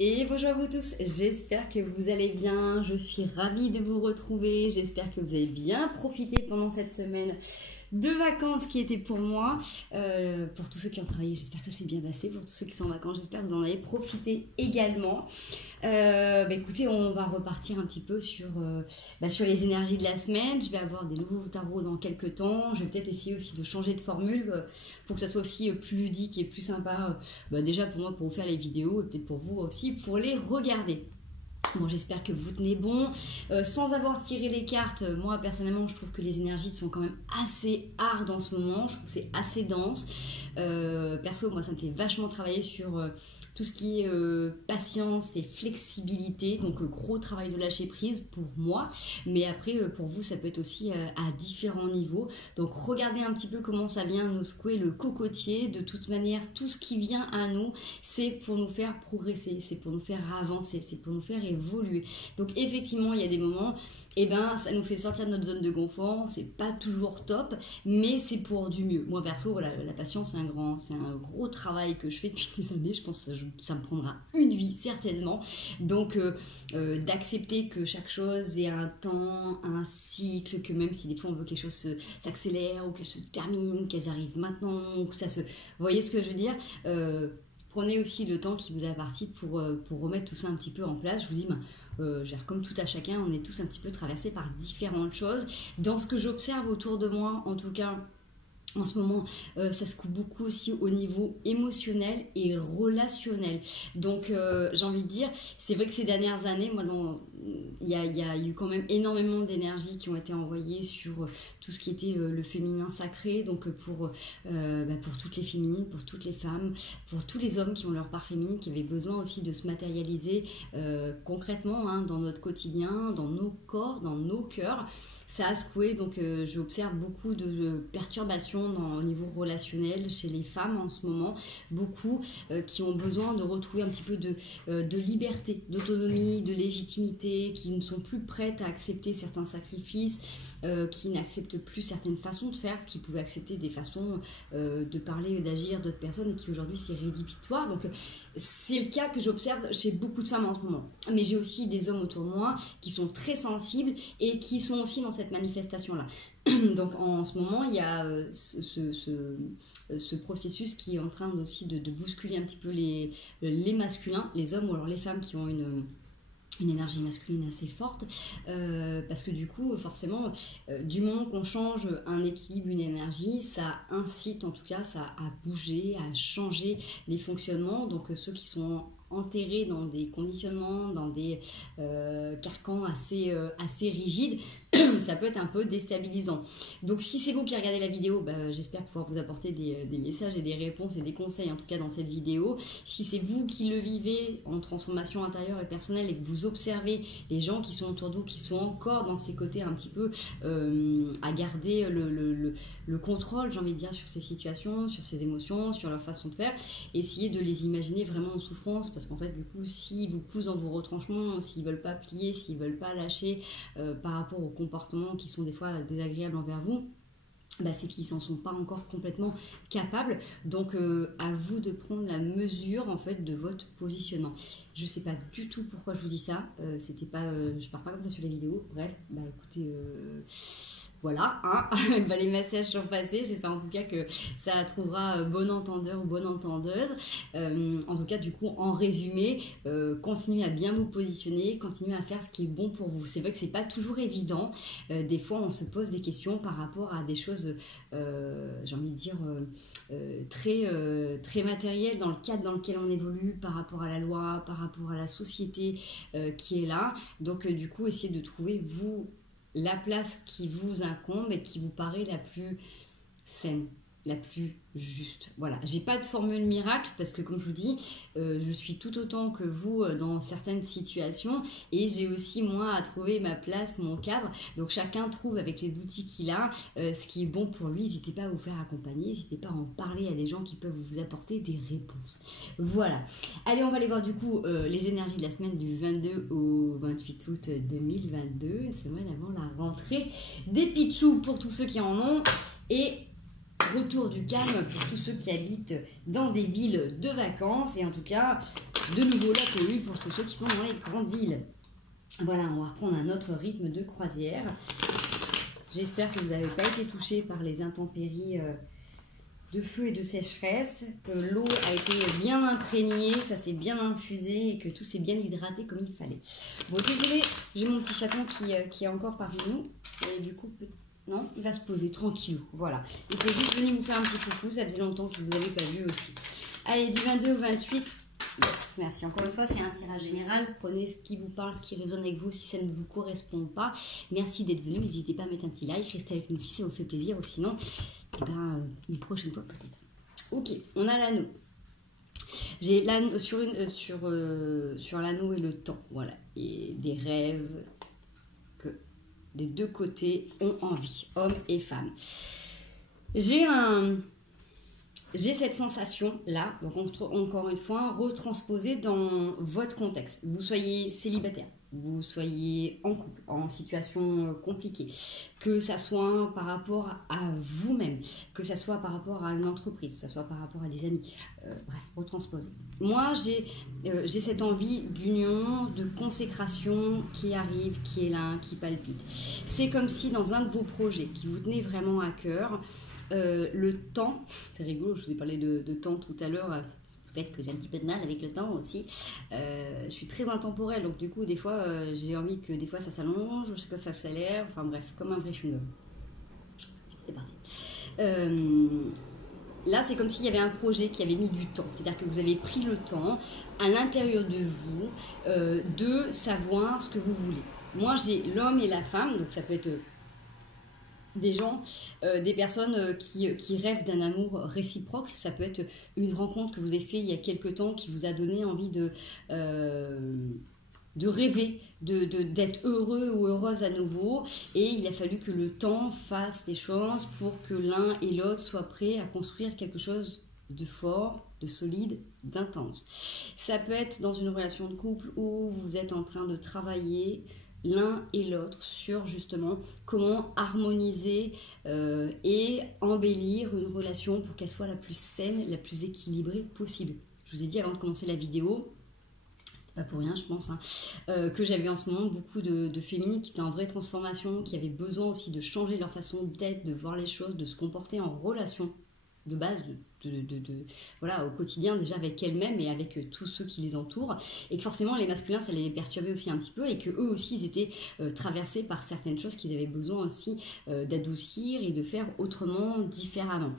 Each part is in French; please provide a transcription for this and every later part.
Et bonjour à vous tous, j'espère que vous allez bien, je suis ravie de vous retrouver, j'espère que vous avez bien profité pendant cette semaine de vacances qui était pour moi. Pour tous ceux qui ont travaillé, j'espère que ça s'est bien passé, pour tous ceux qui sont en vacances, j'espère que vous en avez profité également. Écoutez, on va repartir un petit peu sur les énergies de la semaine. Je vais avoir des nouveaux tarots dans quelques temps, je vais peut-être essayer aussi de changer de formule pour que ça soit aussi plus ludique et plus sympa, déjà pour moi pour vous faire les vidéos et peut-être pour vous aussi pour les regarder. Bon, j'espère que vous tenez bon. Sans avoir tiré les cartes, moi personnellement je trouve que les énergies sont quand même assez hard en ce moment, je trouve que c'est assez dense. Perso, moi ça me fait vachement travailler sur tout ce qui est patience et flexibilité, donc gros travail de lâcher prise pour moi, mais après pour vous ça peut être aussi à différents niveaux. Donc regardez un petit peu comment ça vient nous secouer le cocotier. De toute manière, tout ce qui vient à nous, c'est pour nous faire progresser, c'est pour nous faire avancer, c'est pour nous faire évoluer. Donc effectivement, il y a des moments, ça nous fait sortir de notre zone de confort, c'est pas toujours top, mais c'est pour du mieux. Moi perso, voilà, la patience c'est un gros travail que je fais depuis des années, je pense que ça me prendra une vie certainement. Donc d'accepter que chaque chose ait un temps, un cycle, que même si des fois on veut que les choses s'accélèrent ou qu'elles se terminent, qu'elles arrivent maintenant, que ça se... Vous voyez ce que je veux dire? Prenez aussi le temps qui vous est imparti pour remettre tout ça un petit peu en place. Je vous dis, comme tout à chacun, on est tous un petit peu traversés par différentes choses. Dans ce que j'observe autour de moi, en tout cas, en ce moment, ça se coupe beaucoup aussi au niveau émotionnel et relationnel. Donc, j'ai envie de dire, c'est vrai que ces dernières années, moi, il y a eu quand même énormément d'énergie qui ont été envoyées sur tout ce qui était le féminin sacré. Donc, pour toutes les féminines, pour toutes les femmes, pour tous les hommes qui ont leur part féminine, qui avaient besoin aussi de se matérialiser concrètement dans notre quotidien, dans nos corps, dans nos cœurs. Ça a secoué, donc j'observe beaucoup de perturbations au niveau relationnel chez les femmes en ce moment, beaucoup qui ont besoin de retrouver un petit peu de liberté, d'autonomie, de légitimité, qui ne sont plus prêtes à accepter certains sacrifices, qui n'acceptent plus certaines façons de faire, qui pouvaient accepter des façons de parler, d'agir d'autres personnes et qui aujourd'hui c'est rédhibitoire. Donc c'est le cas que j'observe chez beaucoup de femmes en ce moment. Mais j'ai aussi des hommes autour de moi qui sont très sensibles et qui sont aussi dans cette manifestation-là. Donc en ce moment, il y a ce processus qui est en train aussi de bousculer un petit peu les masculins, les hommes ou alors les femmes qui ont une énergie masculine assez forte, parce que du coup forcément du moment qu'on change un équilibre, une énergie, ça incite en tout cas ça à bouger, à changer les fonctionnements. Donc ceux qui sont enterrés dans des conditionnements, dans des carcans assez rigides, ça peut être un peu déstabilisant. Donc si c'est vous qui regardez la vidéo, j'espère pouvoir vous apporter des messages et des réponses et des conseils en tout cas dans cette vidéo. Si c'est vous qui le vivez en transformation intérieure et personnelle et que vous observez les gens qui sont autour de vous, qui sont encore dans ces côtés un petit peu à garder le contrôle, j'ai envie de dire, sur ces situations, sur ces émotions, sur leur façon de faire, essayez de les imaginer vraiment en souffrance, parce qu'en fait du coup s'ils vous poussent dans vos retranchements, s'ils veulent pas plier, s'ils veulent pas lâcher par rapport aux comportements qui sont des fois désagréables envers vous, c'est qu'ils s'en sont pas encore complètement capables. Donc à vous de prendre la mesure en fait de votre positionnement. Je sais pas du tout pourquoi je vous dis ça, c'était pas, je pars pas comme ça sur les vidéos. Bref, écoutez, voilà, les messages sont passés. J'espère en tout cas que ça trouvera bon entendeur ou bonne entendeuse. En tout cas, du coup, en résumé, continuez à bien vous positionner, continuez à faire ce qui est bon pour vous. C'est vrai que c'est pas toujours évident. Des fois, on se pose des questions par rapport à des choses, j'ai envie de dire, très matérielles dans le cadre dans lequel on évolue, par rapport à la loi, par rapport à la société qui est là. Donc, du coup, essayez de trouver, vous, la place qui vous incombe et qui vous paraît la plus saine, la plus juste. Voilà, j'ai pas de formule miracle parce que comme je vous dis, je suis tout autant que vous dans certaines situations et j'ai aussi moi à trouver ma place, mon cadre. Donc chacun trouve avec les outils qu'il a ce qui est bon pour lui. N'hésitez pas à vous faire accompagner, n'hésitez pas à en parler à des gens qui peuvent vous apporter des réponses. Voilà. Allez, on va aller voir du coup les énergies de la semaine du 22 au 28 août 2022, une semaine avant la rentrée des pitchous pour tous ceux qui en ont. Et retour du calme pour tous ceux qui habitent dans des villes de vacances et en tout cas de nouveau la cohue pour tous ceux qui sont dans les grandes villes. Voilà, on va reprendre un autre rythme de croisière. J'espère que vous n'avez pas été touchés par les intempéries de feu et de sécheresse, que l'eau a été bien imprégnée, que ça s'est bien infusé et que tout s'est bien hydraté comme il fallait. Bon, désolé, j'ai mon petit chaton qui est encore parmi nous et du coup, non, il va se poser tranquille. Voilà, il était juste venu vous faire un petit coucou, ça faisait longtemps que vous n'avez pas vu aussi. Allez, du 22 au 28, yes, merci. Encore une fois, c'est un tirage général. Prenez ce qui vous parle, ce qui résonne avec vous, si ça ne vous correspond pas. Merci d'être venu. N'hésitez pas à mettre un petit like, restez avec nous si ça vous fait plaisir. Ou sinon, une prochaine fois peut-être. Ok, on a l'anneau. J'ai l'anneau sur l'anneau et le temps. Voilà, et des rêves que des deux côtés ont envie, hommes et femmes. J'ai cette sensation-là, donc encore une fois, retransposée dans votre contexte. Vous soyez célibataire, vous soyez en couple, en situation compliquée, que ça soit par rapport à vous-même, que ça soit par rapport à une entreprise, que ça soit par rapport à des amis, bref, retransposer. Moi, j'ai cette envie d'union, de consécration qui arrive, qui est là, qui palpite. C'est comme si dans un de vos projets qui vous tenait vraiment à cœur, le temps, c'est rigolo, je vous ai parlé de temps tout à l'heure, le fait que j'ai un petit peu de mal avec le temps aussi, je suis très intemporelle, donc du coup des fois j'ai envie que des fois ça s'allonge, que ça s'accélère, enfin bref, comme un vrai chewing-gum. C'est parti. Là c'est comme s'il y avait un projet qui avait mis du temps, c'est-à-dire que vous avez pris le temps à l'intérieur de vous de savoir ce que vous voulez. Moi j'ai l'homme et la femme, donc ça peut être des gens, des personnes qui rêvent d'un amour réciproque. Ça peut être une rencontre que vous avez faite il y a quelque temps qui vous a donné envie de rêver, d'être heureux ou heureuse à nouveau. Et il a fallu que le temps fasse des choses pour que l'un et l'autre soient prêts à construire quelque chose de fort, de solide, d'intense. Ça peut être dans une relation de couple où vous êtes en train de travailler l'un et l'autre sur justement comment harmoniser et embellir une relation pour qu'elle soit la plus saine, la plus équilibrée possible. Je vous ai dit avant de commencer la vidéo, c'était pas pour rien je pense, que j'avais en ce moment beaucoup de féminines qui étaient en vraie transformation, qui avaient besoin aussi de changer leur façon d'être, de voir les choses, de se comporter en relation de base, voilà, au quotidien déjà avec elles-mêmes et avec tous ceux qui les entourent, et que forcément les masculins ça les perturbait aussi un petit peu et que eux aussi ils étaient traversés par certaines choses qu'ils avaient besoin aussi d'adoucir et de faire autrement, différemment.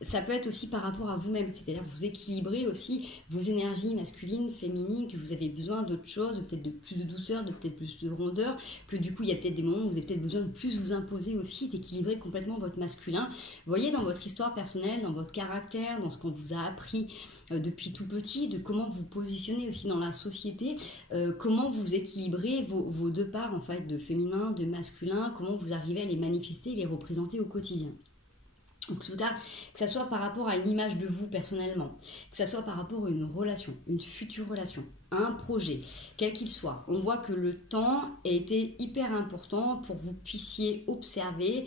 Ça peut être aussi par rapport à vous-même, c'est-à-dire vous équilibrez aussi vos énergies masculines, féminines, que vous avez besoin d'autre chose, peut-être de plus de douceur, de peut-être plus de rondeur, que du coup il y a peut-être des moments où vous avez peut-être besoin de plus vous imposer aussi, d'équilibrer complètement votre masculin. Vous voyez dans votre histoire personnelle, dans votre caractère, dans ce qu'on vous a appris depuis tout petit, de comment vous positionnez aussi dans la société, comment vous équilibrez vos deux parts en fait, de féminin, de masculin, comment vous arrivez à les manifester et les représenter au quotidien. En tout cas, que ça soit par rapport à une image de vous personnellement, que ça soit par rapport à une relation, une future relation, un projet, quel qu'il soit. On voit que le temps a été hyper important pour que vous puissiez observer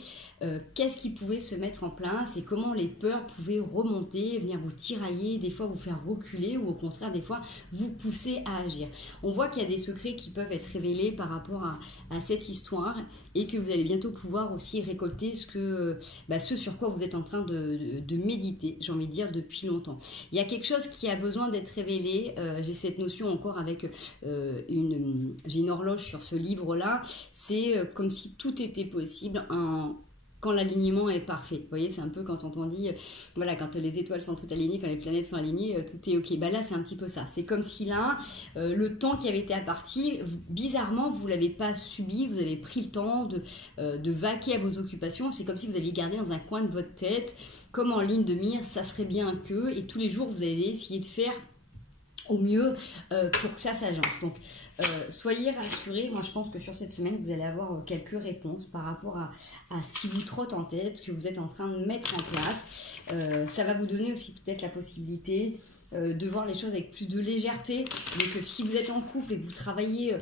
qu'est-ce qui pouvait se mettre en place et comment les peurs pouvaient remonter, venir vous tirailler, des fois vous faire reculer ou au contraire des fois vous pousser à agir. On voit qu'il y a des secrets qui peuvent être révélés par rapport à cette histoire et que vous allez bientôt pouvoir aussi récolter ce sur quoi vous êtes en train de méditer, j'ai envie de dire, depuis longtemps. Il y a quelque chose qui a besoin d'être révélé, j'ai cette notion encore avec j'ai une horloge sur ce livre-là, c'est comme si tout était possible quand l'alignement est parfait. Vous voyez, c'est un peu quand on dit, voilà, quand les étoiles sont toutes alignées, quand les planètes sont alignées, tout est ok. Bah là, c'est un petit peu ça. C'est comme si là, le temps qui avait été imparti, bizarrement, vous ne l'avez pas subi, vous avez pris le temps de vaquer à vos occupations. C'est comme si vous aviez gardé dans un coin de votre tête, comme en ligne de mire, ça serait bien que, et tous les jours, vous allez essayer de faire au mieux pour que ça s'agence. Donc soyez rassurés, moi je pense que sur cette semaine vous allez avoir quelques réponses par rapport à ce qui vous trotte en tête, ce que vous êtes en train de mettre en place. Ça va vous donner aussi peut-être la possibilité de voir les choses avec plus de légèreté. Donc si vous êtes en couple et que vous travaillez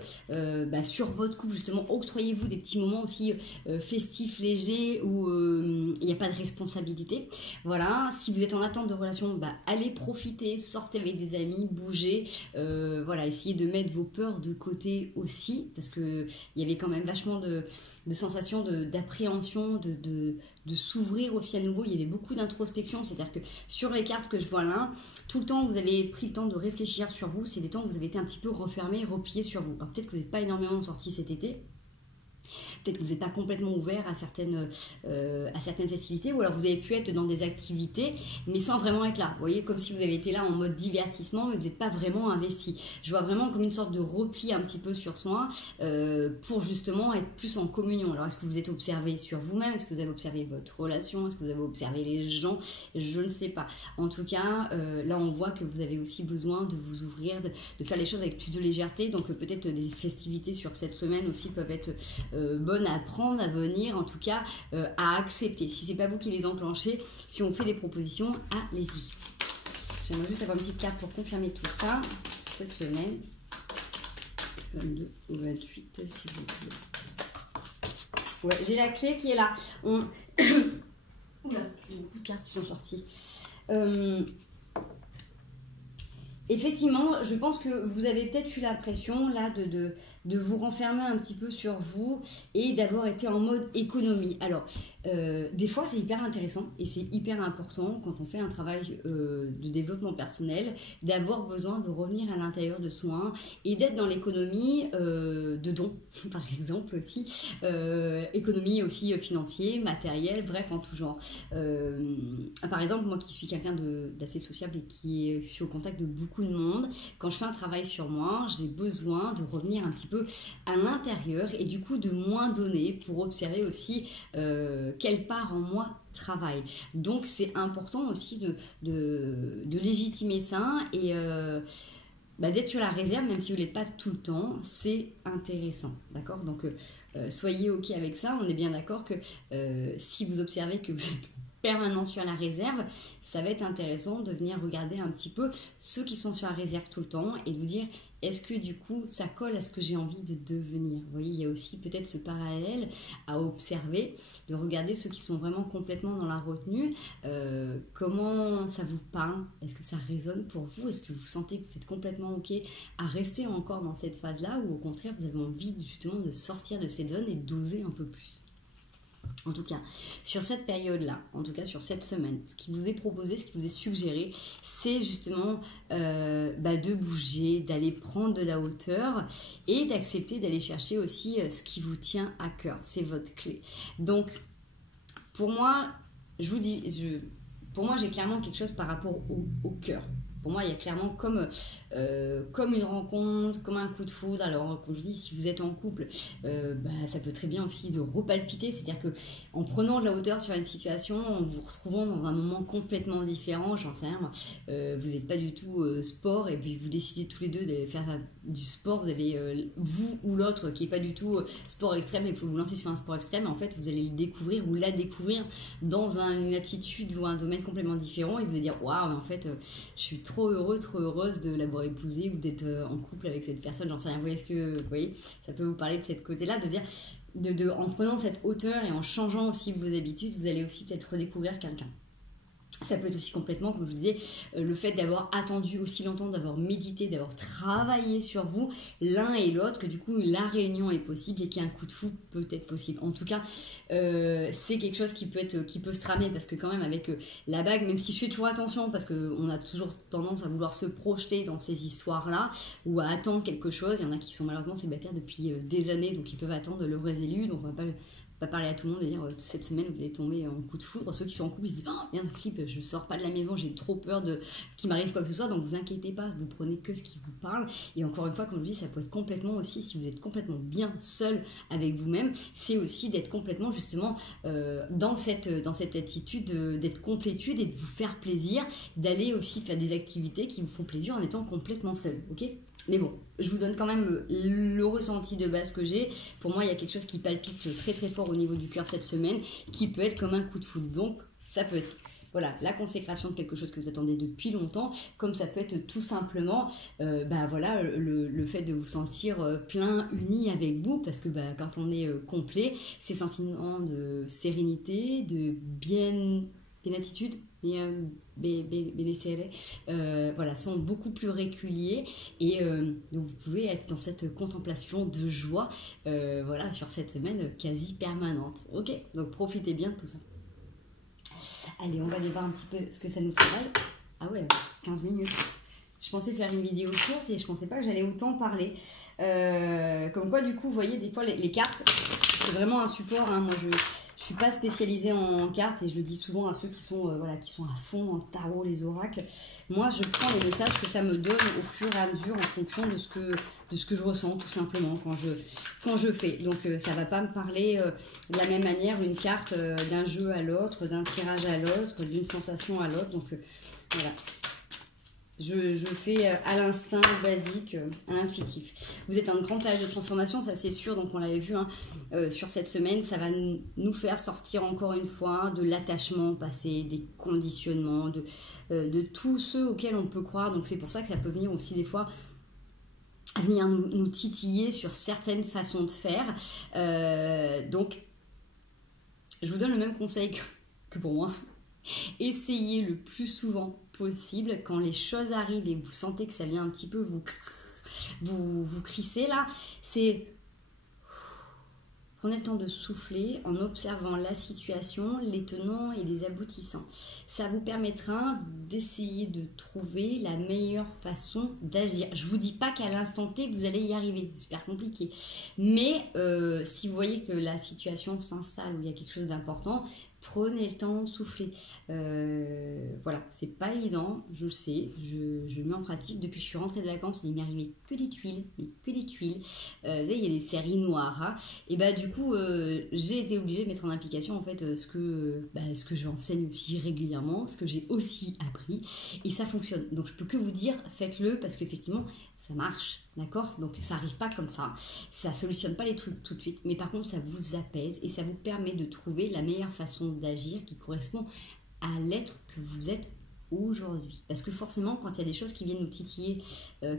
sur votre couple, justement, octroyez-vous des petits moments aussi festifs, légers, où il n'y a pas de responsabilité. Voilà, si vous êtes en attente de relation, allez profiter, sortez avec des amis, bougez. Voilà, essayez de mettre vos peurs de côté aussi, parce qu'il y avait quand même vachement de sensations d'appréhension, de s'ouvrir aussi à nouveau. Il y avait beaucoup d'introspection, c'est-à-dire que sur les cartes que je vois là, tout le temps vous avez pris le temps de réfléchir sur vous, c'est des temps où vous avez été un petit peu refermé, replié sur vous. Alors peut-être que vous n'êtes pas énormément sorti cet été, peut-être que vous n'êtes pas complètement ouvert à certaines festivités, ou alors vous avez pu être dans des activités, mais sans vraiment être là. Vous voyez, comme si vous avez été là en mode divertissement, mais vous n'êtes pas vraiment investi. Je vois vraiment comme une sorte de repli un petit peu sur soi, pour justement être plus en communion. Alors, est-ce que vous êtes observé sur vous-même? Est-ce que vous avez observé votre relation? Est-ce que vous avez observé les gens? Je ne sais pas. En tout cas, là, on voit que vous avez aussi besoin de vous ouvrir, de faire les choses avec plus de légèreté. Donc, peut-être des festivités sur cette semaine aussi peuvent être bonnes à prendre, à venir, en tout cas à accepter. Si c'est pas vous qui les enclenchez, si on fait des propositions, allez-y. J'aimerais juste avoir une petite carte pour confirmer tout ça cette semaine. 22 ou 28, s'il vous plaît. Ouais, j'ai la clé qui est là. Oula, il y a beaucoup de cartes qui sont sorties. Effectivement, je pense que vous avez peut-être eu l'impression là de vous renfermer un petit peu sur vous et d'avoir été en mode économie. Alors, des fois, c'est hyper intéressant et c'est hyper important quand on fait un travail de développement personnel d'avoir besoin de revenir à l'intérieur de soi et d'être dans l'économie de dons, par exemple aussi, économie aussi financière, matérielle, bref, en tout genre. Par exemple, moi qui suis quelqu'un d'assez sociable et qui suis au contact de beaucoup de monde, quand je fais un travail sur moi, j'ai besoin de revenir un petit peu à l'intérieur et du coup de moins donner pour observer aussi quelle part en moi travaille. Donc c'est important aussi de légitimer ça et d'être sur la réserve, même si vous ne l'êtes pas tout le temps, c'est intéressant, d'accord? Donc soyez ok avec ça. On est bien d'accord que si vous observez que vous êtes permanent sur la réserve, ça va être intéressant de venir regarder un petit peu ceux qui sont sur la réserve tout le temps et de vous dire est-ce que du coup ça colle à ce que j'ai envie de devenir. Vous voyez, il y a aussi peut-être ce parallèle à observer, de regarder ceux qui sont vraiment complètement dans la retenue, comment ça vous parle, est-ce que ça résonne pour vous, est-ce que vous sentez que vous êtes complètement ok à rester encore dans cette phase-là ou au contraire vous avez envie justement de sortir de cette zone et d'oser un peu plus. En tout cas, sur cette période-là, en tout cas sur cette semaine, ce qui vous est proposé, ce qui vous est suggéré, c'est justement de bouger, d'aller prendre de la hauteur et d'accepter d'aller chercher aussi ce qui vous tient à cœur. C'est votre clé. Donc, pour moi, pour moi, j'ai clairement quelque chose par rapport au cœur. Pour moi, il y a clairement comme une rencontre, comme un coup de foudre. Alors, comme je dis, si vous êtes en couple, ça peut très bien aussi de repalpiter. C'est-à-dire qu'en prenant de la hauteur sur une situation, en vous retrouvant dans un moment complètement différent, j'en sais rien, vous n'êtes pas du tout sport et puis vous décidez tous les deux de faire du sport. Vous avez vous ou l'autre qui n'est pas du tout sport extrême et vous vous lancez sur un sport extrême. En fait, vous allez le découvrir ou la découvrir dans une attitude ou un domaine complètement différent et vous allez dire waouh, mais en fait, je suis trop heureux, trop heureuse de l'avoir épousé ou d'être en couple avec cette personne, j'en sais rien. Vous voyez, ça peut vous parler de cette côté-là, de dire, en prenant cette hauteur et en changeant aussi vos habitudes, vous allez aussi peut-être redécouvrir quelqu'un. Ça peut être aussi complètement, comme je vous disais, le fait d'avoir attendu aussi longtemps, d'avoir médité, d'avoir travaillé sur vous, l'un et l'autre, que du coup la réunion est possible et qu'un coup de fou peut être possible. En tout cas, c'est quelque chose qui peut se tramer parce que quand même avec la bague, même si je fais toujours attention parce qu'on a toujours tendance à vouloir se projeter dans ces histoires-là ou à attendre quelque chose. Il y en a qui sont malheureusement célibataires depuis des années, donc ils peuvent attendre l'heureux élu, donc on va pas parler à tout le monde et dire cette semaine vous allez tomber en coup de foudre. Ceux qui sont en couple ils se disent oh merde Flip, je sors pas de la maison, j'ai trop peur qu'il m'arrive quoi que ce soit, donc vous inquiétez pas, vous prenez que ce qui vous parle. Et encore une fois, comme je dis, ça peut être complètement aussi, si vous êtes complètement bien seul avec vous-même, c'est aussi d'être complètement justement dans cette attitude d'être complétude et de vous faire plaisir, d'aller aussi faire des activités qui vous font plaisir en étant complètement seul, ok? Mais bon, je vous donne quand même le ressenti de base que j'ai. Pour moi, il y a quelque chose qui palpite très très fort au niveau du cœur cette semaine, qui peut être comme un coup de foudre. Donc, ça peut être voilà, la consécration de quelque chose que vous attendez depuis longtemps, comme ça peut être tout simplement voilà, le fait de vous sentir plein, uni avec vous, parce que quand on est complet, ces sentiments de sérénité, de bien-attitude, voilà, sont beaucoup plus réguliers et donc vous pouvez être dans cette contemplation de joie voilà, sur cette semaine quasi permanente. Ok, donc profitez bien de tout ça. Allez, on va aller voir un petit peu ce que ça nous travaille. Ah ouais, 15 minutes. Je pensais faire une vidéo courte et je pensais pas que j'allais autant parler. Comme quoi, du coup, vous voyez, des fois, les cartes, c'est vraiment un support. Hein. Moi, je suis pas spécialisée en cartes et je le dis souvent à ceux qui sont, voilà, qui sont à fond dans le tarot, les oracles. Moi, je prends les messages que ça me donne au fur et à mesure en fonction de ce que je ressens, tout simplement, quand je fais. Donc, ça va pas me parler de la même manière une carte d'un jeu à l'autre, d'un tirage à l'autre, d'une sensation à l'autre. Donc, voilà. Je fais à l'instinct basique, à l'intuitif. Vous êtes en grande période de transformation, ça c'est sûr, donc on l'avait vu hein, sur cette semaine, ça va nous faire sortir encore une fois de l'attachement passé, des conditionnements, de tous ceux auxquels on peut croire. Donc c'est pour ça que ça peut venir aussi des fois à venir nous titiller sur certaines façons de faire. Donc je vous donne le même conseil que pour moi. Essayez le plus souvent possible, quand les choses arrivent et vous sentez que ça vient un petit peu vous crisser là, c'est prenez le temps de souffler en observant la situation, les tenants et les aboutissants. Ça vous permettra d'essayer de trouver la meilleure façon d'agir. Je ne vous dis pas qu'à l'instant T vous allez y arriver, c'est super compliqué. Mais si vous voyez que la situation s'installe, où il y a quelque chose d'important, prenez le temps de souffler. Voilà, c'est pas évident, je le sais, je mets en pratique. Depuis que je suis rentrée de vacances, il m'est arrivé que des tuiles, mais que des tuiles. Vous savez, il y a des séries noires. Hein, et du coup, j'ai été obligée de mettre en application en fait ce que j'enseigne aussi régulièrement, ce que j'ai aussi appris, et ça fonctionne. Donc je peux que vous dire, faites-le, parce qu'effectivement, ça marche, d'accord? Donc ça n'arrive pas comme ça solutionne pas les trucs tout de suite, mais par contre ça vous apaise et ça vous permet de trouver la meilleure façon d'agir qui correspond à l'être que vous êtes aujourd'hui. Parce que forcément, quand il y a des choses qui viennent nous titiller,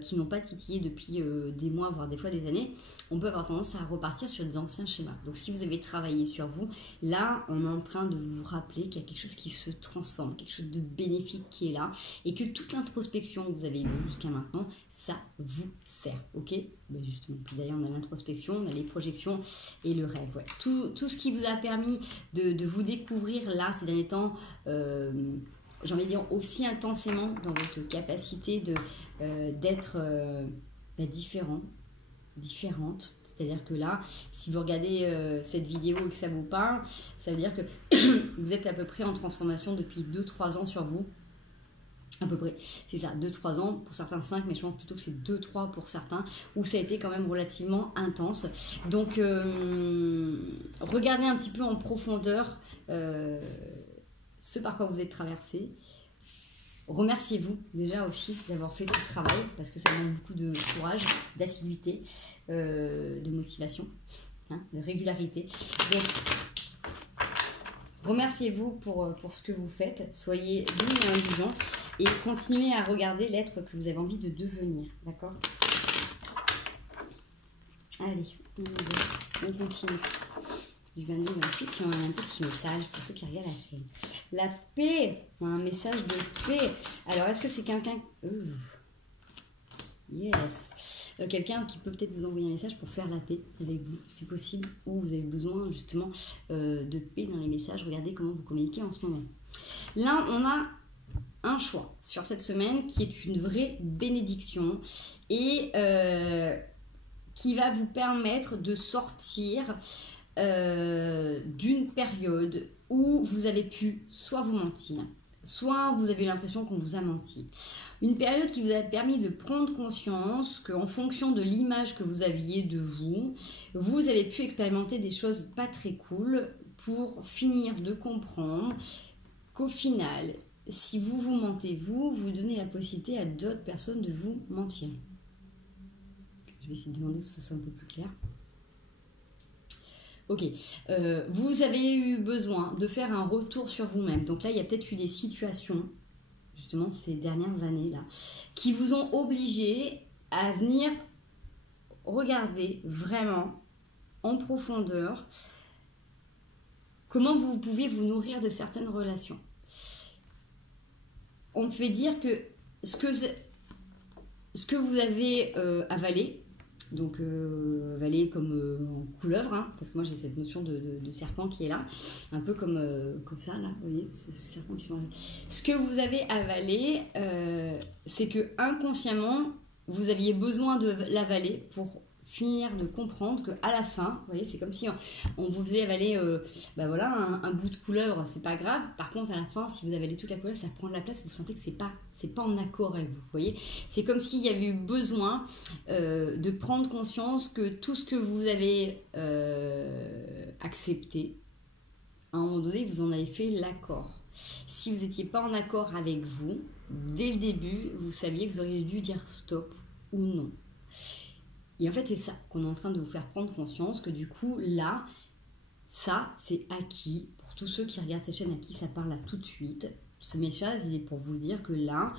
qui n'ont pas titillé depuis des mois, voire des fois des années, on peut avoir tendance à repartir sur des anciens schémas. Donc si vous avez travaillé sur vous, là, on est en train de vous rappeler qu'il y a quelque chose qui se transforme, quelque chose de bénéfique qui est là, et que toute l'introspection que vous avez eue jusqu'à maintenant, ça vous sert, ok? Justement, d'ailleurs, on a l'introspection, on a les projections et le rêve. Ouais. Tout ce qui vous a permis de vous découvrir là, ces derniers temps, j'ai envie de dire aussi intensément dans votre capacité d'être différente. C'est-à-dire que là, si vous regardez cette vidéo et que ça vous parle, ça veut dire que vous êtes à peu près en transformation depuis 2-3 ans sur vous. À peu près, c'est ça, 2-3 ans, pour certains 5, mais je pense plutôt que c'est 2-3 pour certains, où ça a été quand même relativement intense. Donc, regardez un petit peu en profondeur ce par quoi vous êtes traversé. Remerciez-vous déjà aussi d'avoir fait tout ce travail, parce que ça demande beaucoup de courage, d'assiduité, de motivation, hein, de régularité. Donc, remerciez-vous pour ce que vous faites, soyez doux et indulgents, et continuez à regarder l'être que vous avez envie de devenir, d'accord? Allez, on continue. Du 22-28, puis on a un petit message pour ceux qui regardent la chaîne. La paix, on a un message de paix. Alors, est-ce que c'est quelqu'un... Yes. Quelqu'un qui peut peut-être vous envoyer un message pour faire la paix avec vous, c'est possible, ou vous avez besoin justement de paix dans les messages. Regardez comment vous communiquez en ce moment. Là, on a un choix sur cette semaine qui est une vraie bénédiction et qui va vous permettre de sortir d'une période où vous avez pu soit vous mentir, soit vous avez l'impression qu'on vous a menti. Une période qui vous a permis de prendre conscience qu'en fonction de l'image que vous aviez de vous, vous avez pu expérimenter des choses pas très cool pour finir de comprendre qu'au final, si vous vous mentez, vous donnez la possibilité à d'autres personnes de vous mentir. Je vais essayer de demander que ça soit un peu plus clair. Ok, vous avez eu besoin de faire un retour sur vous-même. Donc là, il y a peut-être eu des situations, justement ces dernières années-là, qui vous ont obligé à venir regarder vraiment en profondeur comment vous pouviez vous nourrir de certaines relations. On me fait dire que ce que vous avez avalé, donc avalé comme en couleuvre, hein, parce que moi j'ai cette notion de serpent qui est là, un peu comme ça, là, vous voyez, ce serpent qui sont là. Ce que vous avez avalé, c'est que inconsciemment, vous aviez besoin de l'avaler pour finir de comprendre qu'à la fin, vous voyez, c'est comme si on vous faisait avaler voilà, un bout de couleuvre, c'est pas grave. Par contre, à la fin, si vous avalez toute la couleuvre, ça prend de la place, vous sentez que c'est pas en accord avec vous, vous voyez. C'est comme s'il y avait eu besoin de prendre conscience que tout ce que vous avez accepté, à un moment donné, vous en avez fait l'accord. Si vous n'étiez pas en accord avec vous, dès le début, vous saviez que vous auriez dû dire stop ou non. Et en fait, c'est ça qu'on est en train de vous faire prendre conscience, que du coup, là, ça, c'est acquis. Pour tous ceux qui regardent cette chaîne, à qui ça parle là tout de suite, ce message, il est pour vous dire que là,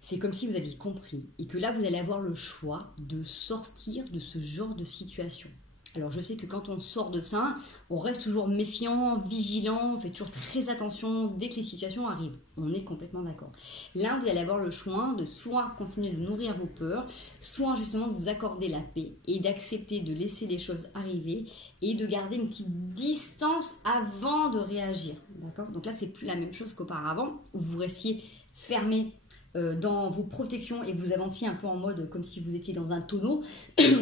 c'est comme si vous aviez compris. Et que là, vous allez avoir le choix de sortir de ce genre de situation. Alors, je sais que quand on sort de ça, on reste toujours méfiant, vigilant, on fait toujours très attention dès que les situations arrivent. On est complètement d'accord. Là, vous allez avoir le choix de soit continuer de nourrir vos peurs, soit justement de vous accorder la paix et d'accepter de laisser les choses arriver et de garder une petite distance avant de réagir. D'accord ? Donc là, c'est plus la même chose qu'auparavant, où vous restiez fermé dans vos protections et vous avanciez un peu en mode comme si vous étiez dans un tonneau,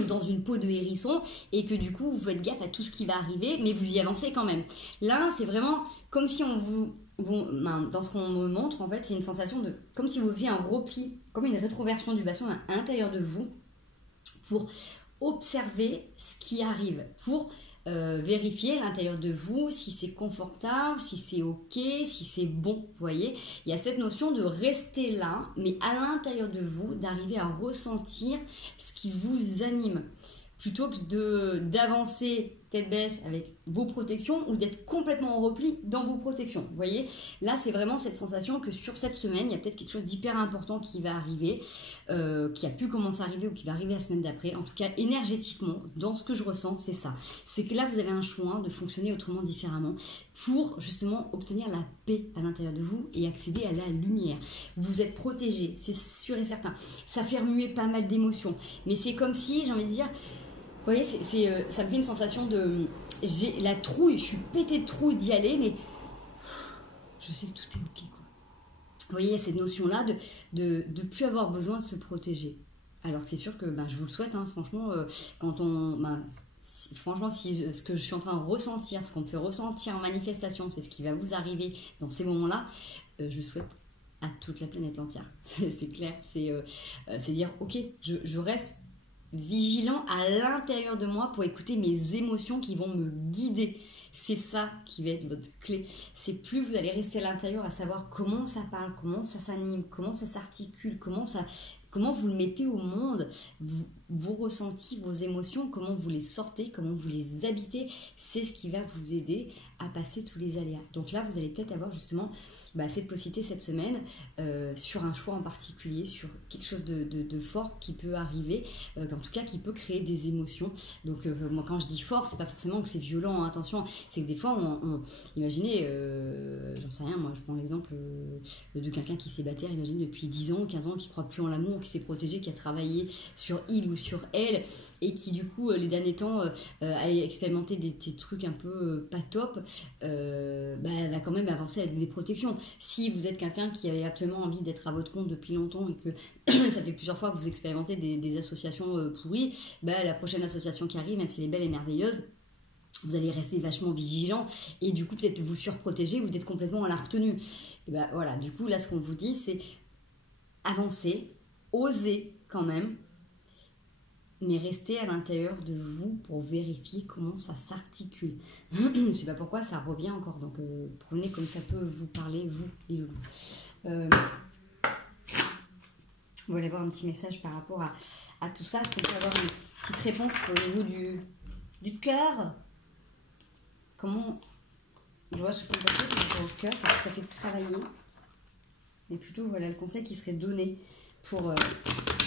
dans une peau de hérisson, et que du coup vous faites gaffe à tout ce qui va arriver, mais vous y avancez quand même. Là, c'est vraiment comme si on dans ce qu'on me montre, en fait, c'est une sensation de comme si vous faisiez un repli, comme une rétroversion du bassin à l'intérieur de vous, pour observer ce qui arrive, pour vérifier à l'intérieur de vous si c'est confortable, si c'est ok, si c'est bon, vous voyez. Il y a cette notion de rester là, mais à l'intérieur de vous, d'arriver à ressentir ce qui vous anime, plutôt que d'avancer tête baisse avec vos protections ou d'être complètement en repli dans vos protections. Vous voyez, là c'est vraiment cette sensation que sur cette semaine, il y a peut-être quelque chose d'hyper important qui va arriver, qui a pu commencer à arriver ou qui va arriver la semaine d'après. En tout cas, énergétiquement, dans ce que je ressens, c'est ça. C'est que là, vous avez un choix de fonctionner autrement, différemment, pour justement obtenir la paix à l'intérieur de vous et accéder à la lumière. Vous êtes protégé, c'est sûr et certain. Ça fait remuer pas mal d'émotions, mais c'est comme si, j'ai envie de dire, vous voyez, ça me fait une sensation de... J'ai la trouille, je suis pétée de trouille d'y aller, mais je sais que tout est ok, quoi. Vous voyez, il y a cette notion-là de plus avoir besoin de se protéger. Alors c'est sûr que je vous le souhaite, hein, franchement, quand on... franchement, si ce que je suis en train de ressentir, ce qu'on me fait ressentir en manifestation, c'est ce qui va vous arriver dans ces moments-là, je le souhaite à toute la planète entière. C'est clair, c'est dire, ok, je reste vigilant à l'intérieur de moi pour écouter mes émotions qui vont me guider. C'est ça qui va être votre clé. C'est plus vous allez rester à l'intérieur à savoir comment ça parle, comment ça s'anime, comment ça s'articule, comment vous le mettez au monde, vos ressentis, vos émotions, comment vous les sortez, comment vous les habitez, c'est ce qui va vous aider à passer tous les aléas. Donc là, vous allez peut-être avoir justement cette possibilité cette semaine sur un choix en particulier, sur quelque chose de fort qui peut arriver, en tout cas qui peut créer des émotions. Donc moi quand je dis fort, c'est pas forcément que c'est violent, hein, attention, c'est que des fois imaginez, j'en sais rien, moi je prends l'exemple de quelqu'un qui est célibataire, imagine depuis 10 ans, 15 ans, qui croit plus en l'amour, qui s'est protégé, qui a travaillé sur il ou sur elle, et qui du coup les derniers temps a expérimenté des trucs un peu pas top, elle va quand même avancer avec des protections. Si vous êtes quelqu'un qui avait absolument envie d'être à votre compte depuis longtemps et que ça fait plusieurs fois que vous expérimentez des associations pourries, la prochaine association qui arrive, même si elle est belle et merveilleuse, vous allez rester vachement vigilant et du coup peut-être vous surprotéger, vous êtes complètement à la retenue. Et voilà, du coup là ce qu'on vous dit c'est avancer, oser quand même, mais restez à l'intérieur de vous pour vérifier comment ça s'articule. Je ne sais pas pourquoi ça revient encore, donc prenez comme ça peut vous parler, vous les loulous. Vous allez avoir un petit message par rapport à tout ça. Est-ce qu'on peut avoir une petite réponse au niveau du cœur? comment je dois se comporter par rapport au cœur, qu'est-ce que ça fait travailler, mais plutôt voilà le conseil qui serait donné pour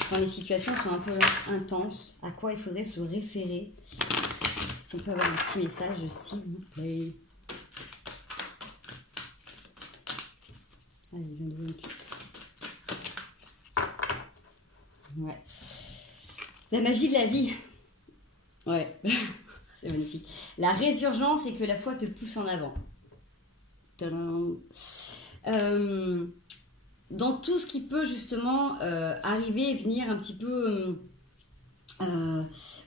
quand les situations sont un peu intenses, à quoi il faudrait se référer. Est-ce qu'on peut avoir un petit message, s'il vous plaît? Allez, viens de vous. Ouais. La magie de la vie. Ouais. C'est magnifique. La résurgence et que la foi te pousse en avant. Tadam. Dans tout ce qui peut justement arriver et venir un petit peu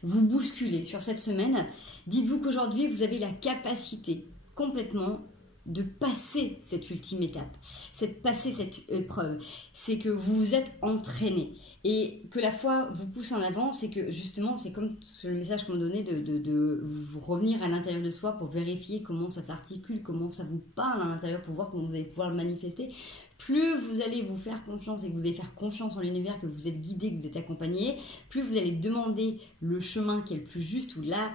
vous bousculer sur cette semaine, dites-vous qu'aujourd'hui vous avez la capacité complètement de passer cette ultime étape, passer cette épreuve. C'est que vous vous êtes entraîné et que la foi vous pousse en avant, c'est que justement, c'est comme le message qu'on me donnait de vous revenir à l'intérieur de soi pour vérifier comment ça s'articule, comment ça vous parle à l'intérieur pour voir comment vous allez pouvoir le manifester. Plus vous allez vous faire confiance et que vous allez faire confiance en l'univers, que vous êtes guidé, que vous êtes accompagné, plus vous allez demander le chemin qui est le plus juste ou la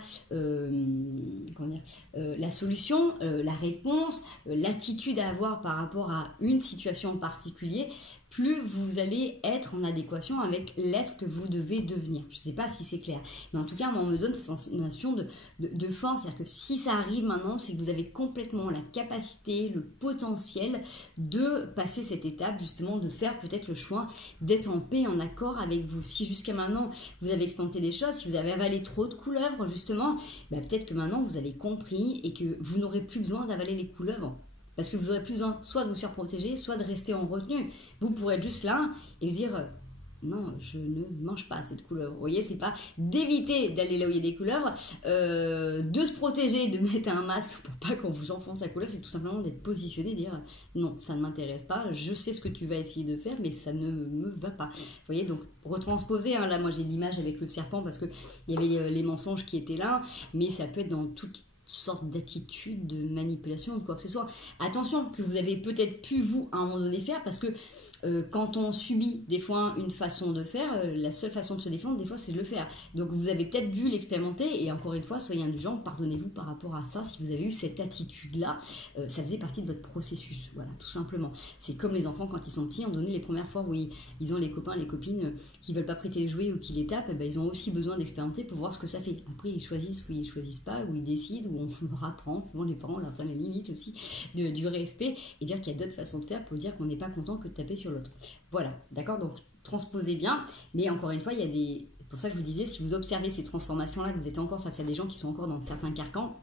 solution, la réponse, l'attitude à avoir par rapport à une situation en particulier, plus vous allez être en adéquation avec l'être que vous devez devenir. Je ne sais pas si c'est clair, mais en tout cas, moi, on me donne cette sensation de force, c'est-à-dire que si ça arrive maintenant, c'est que vous avez complètement la capacité, le potentiel de passer cette étape, justement, de faire peut-être le choix d'être en paix, en accord avec vous. Si jusqu'à maintenant, vous avez expérimenté des choses, si vous avez avalé trop de couleuvres, justement, peut-être que maintenant, vous avez compris et que vous n'aurez plus besoin d'avaler les couleuvres. Parce que vous n'aurez plus besoin soit de vous surprotéger, soit de rester en retenue. Vous pourrez être juste là et vous dire non, je ne mange pas cette couleuvre. Vous voyez, c'est pas d'éviter d'aller là où il y a des couleuvres, de se protéger, de mettre un masque pour pas qu'on vous enfonce la couleuvre, c'est tout simplement d'être positionné, dire non, ça ne m'intéresse pas, je sais ce que tu vas essayer de faire, mais ça ne me va pas. Vous voyez, donc retransposer, là moi j'ai l'image avec le serpent parce qu'il y avait les mensonges qui étaient là, mais ça peut être dans toute sorte d'attitude, de manipulation, de quoi que ce soit. Attention, que vous avez peut-être pu vous à un moment donné faire, parce que quand on subit des fois une façon de faire, la seule façon de se défendre des fois c'est de le faire. Donc vous avez peut-être dû l'expérimenter et encore une fois soyez indulgents, pardonnez-vous par rapport à ça si vous avez eu cette attitude là, ça faisait partie de votre processus, voilà, tout simplement. C'est comme les enfants quand ils sont petits, on donné les premières fois où ils ont les copains, les copines qui veulent pas prêter les jouets ou qui les tapent, ils ont aussi besoin d'expérimenter pour voir ce que ça fait. Après ils choisissent ou ils choisissent pas, ou ils décident, ou on leur apprend, souvent les parents leur apprennent les limites aussi du respect et dire qu'il y a d'autres façons de faire pour dire qu'on n'est pas content que de taper sur l'autre. Voilà, d'accord, donc transposez bien, mais encore une fois, il y a des... C'est pour ça que je vous disais, si vous observez ces transformations-là, que vous êtes encore face à des gens qui sont encore dans certains carcans,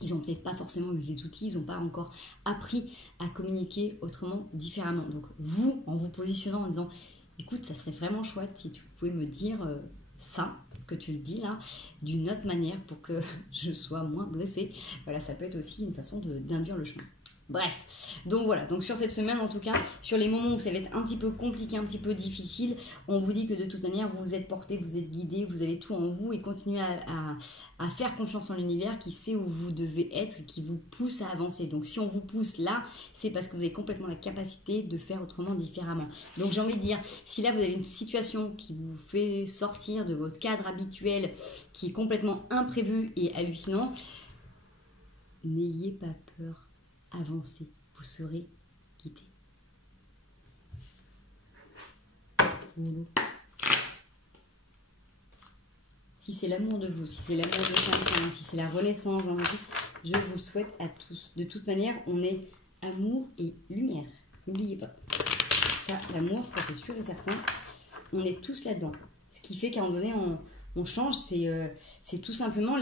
ils n'ont peut-être pas forcément eu les outils, ils n'ont pas encore appris à communiquer autrement, différemment. Donc vous, en vous positionnant en disant, écoute, ça serait vraiment chouette si tu pouvais me dire ça, ce que tu le dis là, d'une autre manière pour que je sois moins blessée. Voilà, ça peut être aussi une façon d'induire le chemin. Bref, donc voilà, donc sur cette semaine en tout cas, sur les moments où ça va être un petit peu compliqué, un petit peu difficile, on vous dit que de toute manière vous êtes porté, vous êtes guidé, vous avez tout en vous et continuez à faire confiance en l'univers qui sait où vous devez être et qui vous pousse à avancer. Donc si on vous pousse là, c'est parce que vous avez complètement la capacité de faire autrement, différemment. Donc j'ai envie de dire, si là vous avez une situation qui vous fait sortir de votre cadre habituel, qui est complètement imprévu et hallucinant, n'ayez pas peur. Avancez, vous serez guidé. Si c'est l'amour de vous, si c'est l'amour de quelqu'un, si c'est la renaissance dans la vie, je vous le souhaite à tous. De toute manière, on est amour et lumière. N'oubliez pas. Ça, l'amour, ça c'est sûr et certain. On est tous là-dedans. Ce qui fait qu'à un moment donné, on change, c'est tout simplement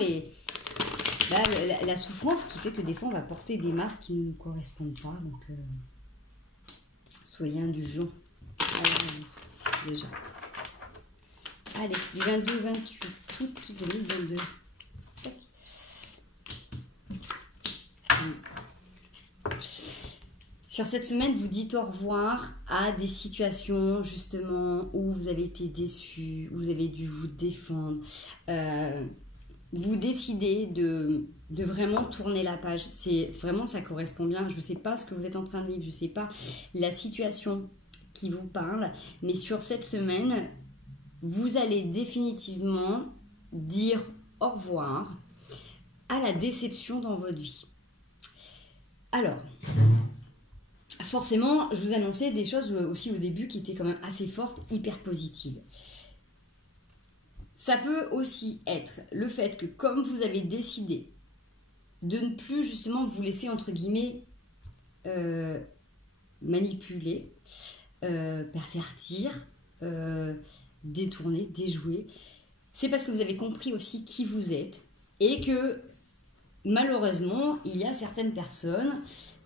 la souffrance qui fait que des fois on va porter des masques qui ne nous correspondent pas, donc soyez indulgents. Déjà. Allez, du 22 au 28 août 2022. Sur cette semaine, vous dites au revoir à des situations justement où vous avez été déçus, où vous avez dû vous défendre. Vous décidez de vraiment tourner la page. C'est vraiment, ça correspond bien. Je ne sais pas ce que vous êtes en train de vivre, je ne sais pas la situation qui vous parle, mais sur cette semaine, vous allez définitivement dire au revoir à la déception dans votre vie. Alors, forcément, je vous annonçais des choses aussi au début qui étaient quand même assez fortes, hyper positives. Ça peut aussi être le fait que comme vous avez décidé de ne plus justement vous laisser entre guillemets manipuler, pervertir, détourner, déjouer, c'est parce que vous avez compris aussi qui vous êtes et que malheureusement, il y a certaines personnes,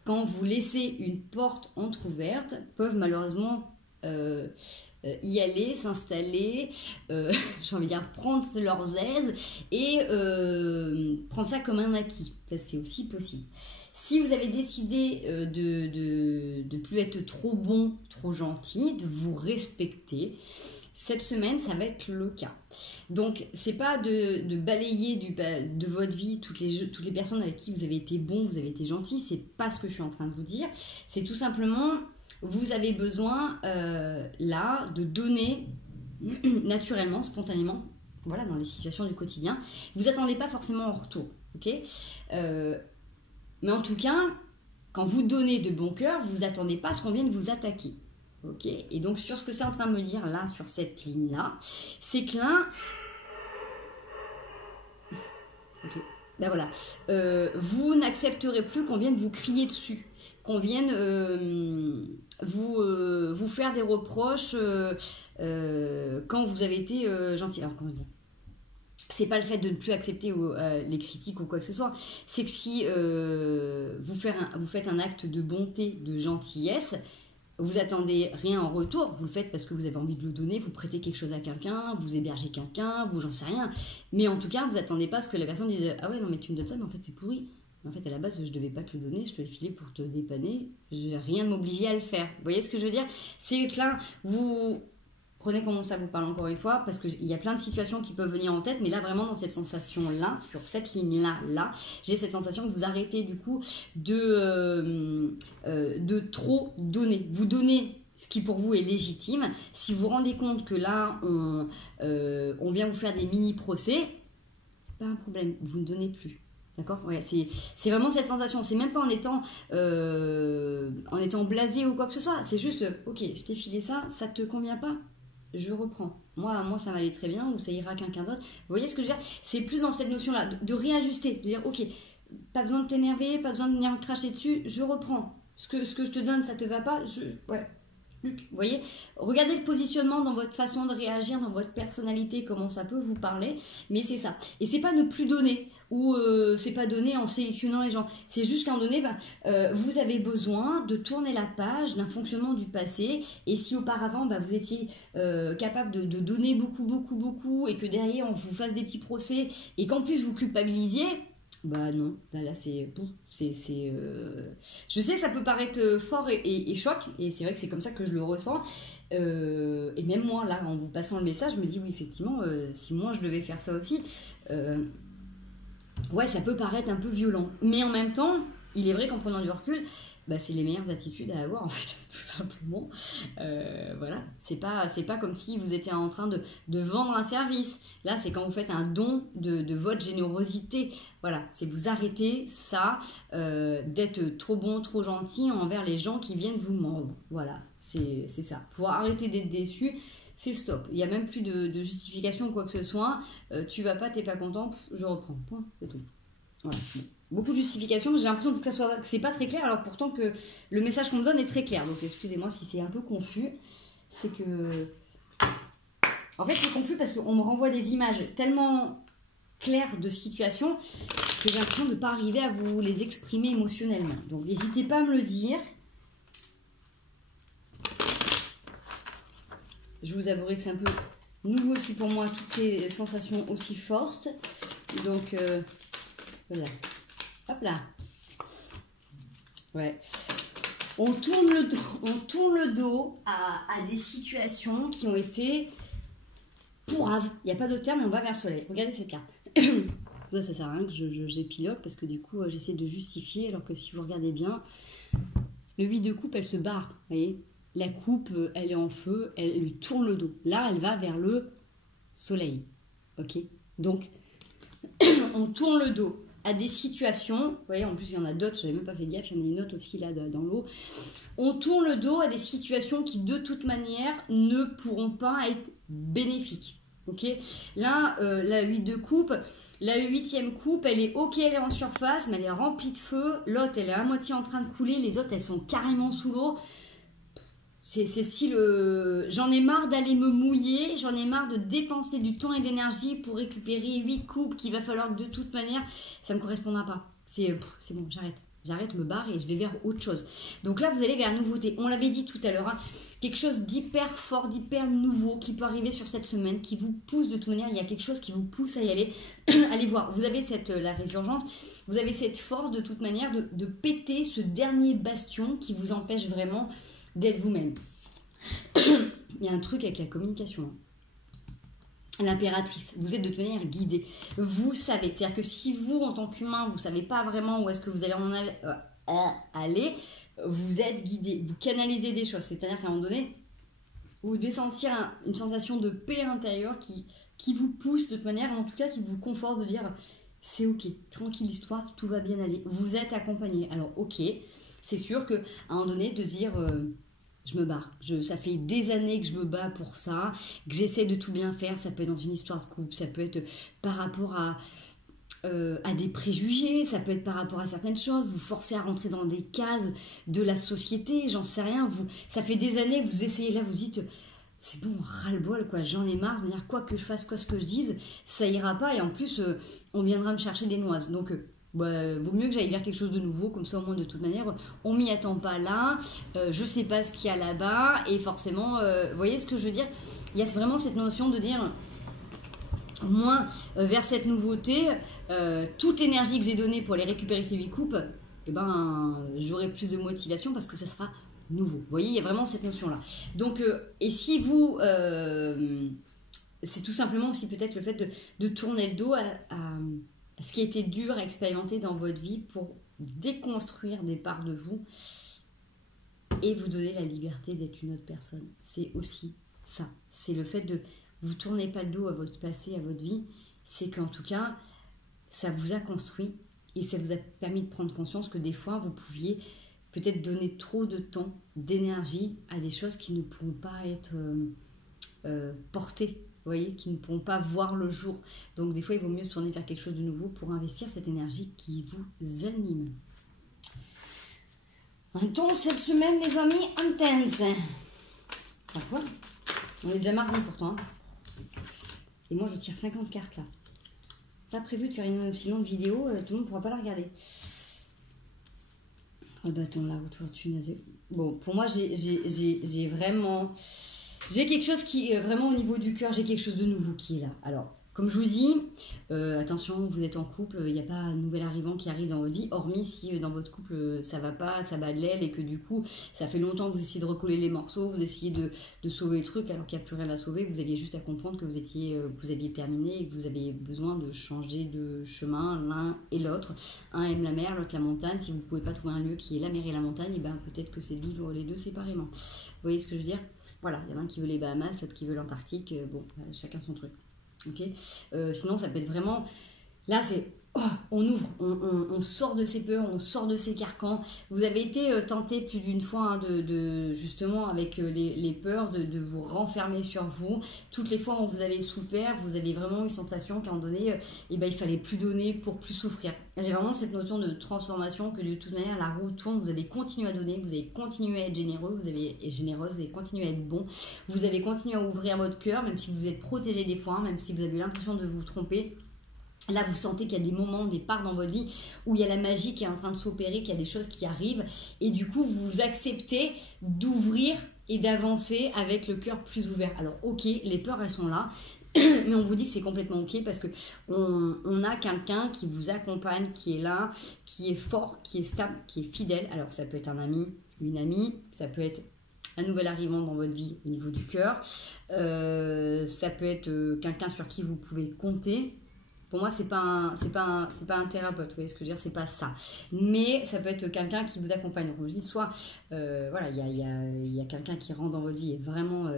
quand vous laissez une porte entrouverte, peuvent malheureusement y aller, s'installer, j'ai envie de dire prendre leurs aises et prendre ça comme un acquis. Ça, c'est aussi possible. Si vous avez décidé de plus être trop bon, trop gentil, de vous respecter, cette semaine, ça va être le cas. Donc, c'est pas de balayer de votre vie toutes les personnes avec qui vous avez été bon, vous avez été gentil, c'est pas ce que je suis en train de vous dire. C'est tout simplement, vous avez besoin, là, de donner naturellement, spontanément, voilà, dans les situations du quotidien. Vous attendez pas forcément en retour, ok ? Mais en tout cas, quand vous donnez de bon cœur, vous attendez pas à ce qu'on vienne vous attaquer. Ok, et donc sur ce que c'est en train de me dire là, sur cette ligne-là, c'est que là, okay. Ben voilà, vous n'accepterez plus qu'on vienne vous crier dessus, qu'on vienne vous faire des reproches quand vous avez été gentil. Alors comment dire ? C'est pas le fait de ne plus accepter les critiques ou quoi que ce soit, c'est que si vous faites un acte de bonté, de gentillesse, vous attendez rien en retour, vous le faites parce que vous avez envie de le donner, vous prêtez quelque chose à quelqu'un, vous hébergez quelqu'un, vous j'en sais rien. Mais en tout cas, vous attendez pas à ce que la personne dise « Ah ouais, non mais tu me donnes ça, mais en fait c'est pourri. En fait à la base je devais pas te le donner, je te l'ai filé pour te dépanner, rien ne m'obligeait à le faire. » Vous voyez ce que je veux dire ? C'est que là, vous prenez comment ça vous parle encore une fois, parce qu'il y a plein de situations qui peuvent venir en tête, mais là vraiment dans cette sensation-là, sur cette ligne-là, j'ai cette sensation que vous arrêtez du coup de trop donner. Vous donnez ce qui pour vous est légitime. Si vous vous rendez compte que là, on vient vous faire des mini-procès, pas un problème, vous ne donnez plus. D'accord ? Ouais, c'est vraiment cette sensation. C'est même pas en étant blasé ou quoi que ce soit. C'est juste, ok, je t'ai filé ça, ça te convient pas ? Je reprends. Moi, ça m'allait très bien, ou ça ira à quelqu'un d'autre. Vous voyez ce que je veux dire ? C'est plus dans cette notion-là, de réajuster, de dire, ok, pas besoin de t'énerver, pas besoin de venir me cracher dessus, je reprends. Ce que je te donne, ça te va pas, ouais. Luc, vous voyez ? Regardez le positionnement dans votre façon de réagir, dans votre personnalité, comment ça peut vous parler, mais c'est ça. Et c'est pas ne plus donner, ou c'est pas donner en sélectionnant les gens. C'est juste qu'à un moment donné, vous avez besoin de tourner la page d'un fonctionnement du passé, et si auparavant, vous étiez capable de donner beaucoup, et que derrière, on vous fasse des petits procès, et qu'en plus vous culpabilisiez, bah non, là c'est... Je sais que ça peut paraître fort et choc, et c'est vrai que c'est comme ça que je le ressens. Et même moi, là, en vous passant le message, je me dis, oui, effectivement, si moi je devais faire ça aussi, ouais, ça peut paraître un peu violent. Mais en même temps, il est vrai qu'en prenant du recul, c'est les meilleures attitudes à avoir, en fait, tout simplement. Voilà, c'est pas comme si vous étiez en train de vendre un service. Là, c'est quand vous faites un don de votre générosité. Voilà, c'est vous arrêtez ça, d'être trop bon, trop gentil envers les gens qui viennent vous mordre. Voilà, c'est ça. Pour arrêter d'être déçu, c'est stop. Il n'y a même plus de justification ou quoi que ce soit. Tu vas pas, t'es pas content, je reprends. Point, c'est tout. Voilà. Beaucoup de justifications, mais j'ai l'impression que c'est pas très clair, alors pourtant que le message qu'on me donne est très clair. Donc excusez-moi si c'est un peu confus. C'est que... En fait, c'est confus parce qu'on me renvoie des images tellement claires de situation que j'ai l'impression de ne pas arriver à vous les exprimer émotionnellement. Donc n'hésitez pas à me le dire. Je vous avouerai que c'est un peu nouveau aussi pour moi, toutes ces sensations aussi fortes. Donc voilà. Hop là. Ouais. On tourne le dos à des situations qui ont été pourraves. Il n'y a pas d'autre terme, mais on va vers le soleil. Regardez cette carte. Ça sert à rien que j'épilogue parce que du coup, j'essaie de justifier. Alors que si vous regardez bien, le 8 de coupe, elle se barre. Vous voyez ? La coupe, elle est en feu, elle lui tourne le dos. Là, elle va vers le soleil. Ok ? Donc, on tourne le dos à des situations, vous voyez, en plus il y en a d'autres, j'avais même pas fait gaffe, il y en a une autre aussi là dans l'eau. On tourne le dos à des situations qui de toute manière ne pourront pas être bénéfiques. Ok, là, la 8 de coupe, la 8e coupe, elle est ok, elle est en surface, mais elle est remplie de feu. L'autre, elle est à moitié en train de couler, les autres, elles sont carrément sous l'eau. C'est style, j'en ai marre d'aller me mouiller, j'en ai marre de dépenser du temps et de l'énergie pour récupérer 8 coupes qu'il va falloir que de toute manière, ça ne me correspondra pas. C'est bon, j'arrête. J'arrête, me barre et je vais vers autre chose. Donc là, vous allez vers la nouveauté. On l'avait dit tout à l'heure, hein, quelque chose d'hyper fort, d'hyper nouveau qui peut arriver sur cette semaine, qui vous pousse de toute manière. Il y a quelque chose qui vous pousse à y aller. Allez voir, vous avez la résurgence, vous avez cette force de toute manière de péter ce dernier bastion qui vous empêche vraiment d'être vous-même. Il y a un truc avec la communication. Hein. L'impératrice, vous êtes de toute manière guidé. Vous savez, c'est-à-dire que si vous, en tant qu'humain, vous ne savez pas vraiment où est-ce que vous allez en aller, vous êtes guidé. Vous canalisez des choses. C'est-à-dire qu'à un moment donné, vous devez sentir une sensation de paix intérieure qui vous pousse de toute manière, en tout cas qui vous conforte de dire c'est ok, tranquille histoire, tout va bien aller. Vous êtes accompagné. Alors ok, c'est sûr qu'à un moment donné, de dire... je me barre. Ça fait des années que je me bats pour ça, que j'essaie de tout bien faire. Ça peut être dans une histoire de couple, ça peut être par rapport à des préjugés, ça peut être par rapport à certaines choses. Vous forcez à rentrer dans des cases de la société, j'en sais rien. Ça fait des années que vous essayez là, vous dites c'est bon, ras-le-bol, quoi. J'en ai marre de dire quoi que je fasse, quoi ce que je dise, ça ira pas. Et en plus, on viendra me chercher des noises. Donc vaut mieux que j'aille vers quelque chose de nouveau, comme ça au moins de toute manière on m'y attend pas là, je sais pas ce qu'il y a là-bas et forcément vous voyez ce que je veux dire, il y a vraiment cette notion de dire au moins vers cette nouveauté, toute l'énergie que j'ai donnée pour aller récupérer ces 8 coupes, et ben j'aurai plus de motivation parce que ça sera nouveau, vous voyez, il y a vraiment cette notion là. Donc et si vous c'est tout simplement aussi peut-être le fait de tourner le dos à ce qui a été dur à expérimenter dans votre vie pour déconstruire des parts de vous et vous donner la liberté d'être une autre personne. C'est aussi ça. C'est le fait de vous tournez pas le dos à votre passé, à votre vie. C'est qu'en tout cas, ça vous a construit et ça vous a permis de prendre conscience que des fois, vous pouviez peut-être donner trop de temps, d'énergie à des choses qui ne pourront pas être portées. Vous voyez, qui ne pourront pas voir le jour. Donc des fois, il vaut mieux se tourner vers quelque chose de nouveau pour investir cette énergie qui vous anime. Un temps cette semaine, les amis, intense. D'accord. On est déjà mardi pourtant. Et moi, je tire 50 cartes là. Pas prévu de faire une aussi longue vidéo, tout le monde ne pourra pas la regarder. Rebattons là autour du naze. Bon, pour moi, j'ai vraiment... J'ai quelque chose qui, vraiment au niveau du cœur, j'ai quelque chose de nouveau qui est là. Alors, comme je vous dis, attention, vous êtes en couple, il n'y a pas un nouvel arrivant qui arrive dans votre vie, hormis si dans votre couple ça va pas, ça bat de l'aile et que du coup, ça fait longtemps que vous essayez de recoller les morceaux, vous essayez de sauver le truc alors qu'il n'y a plus rien à sauver, vous aviez juste à comprendre que vous aviez terminé et que vous avez besoin de changer de chemin l'un et l'autre. Un aime la mer, l'autre la montagne. Si vous ne pouvez pas trouver un lieu qui est la mer et la montagne, et ben peut-être que c'est de vivre les deux séparément. Vous voyez ce que je veux dire ? Voilà, il y en a un qui veut les Bahamas, l'autre qui veut l'Antarctique, bon, chacun son truc. Ok, sinon, ça peut être vraiment... Là, c'est... Oh, on ouvre, on sort de ses peurs, on sort de ses carcans. Vous avez été tenté plus d'une fois hein, justement avec les peurs de vous renfermer sur vous. Toutes les fois où vous avez souffert, vous avez vraiment eu sensation qu'à un moment donné, il fallait plus donner pour plus souffrir. J'ai vraiment cette notion de transformation que de toute manière la roue tourne, vous avez continué à donner, vous avez continué à être généreux, vous avez continué à être bon, vous avez continué à ouvrir votre cœur, même si vous êtes protégé des fois, même si vous avez l'impression de vous tromper. Là, vous sentez qu'il y a des moments, des parts dans votre vie où il y a la magie qui est en train de s'opérer, qu'il y a des choses qui arrivent. Et du coup, vous acceptez d'ouvrir et d'avancer avec le cœur plus ouvert. Alors, ok, les peurs, elles sont là. Mais on vous dit que c'est complètement ok parce qu'on a quelqu'un qui vous accompagne, qui est là, qui est fort, qui est stable, qui est fidèle. Alors, ça peut être un ami, une amie, ça peut être un nouvel arrivant dans votre vie au niveau du cœur. Ça peut être quelqu'un sur qui vous pouvez compter. Pour moi, c'est pas un thérapeute, vous voyez ce que je veux dire, c'est pas ça. Mais ça peut être quelqu'un qui vous accompagne. Donc, je dis soit, voilà, il y a quelqu'un qui rentre dans votre vie et vraiment,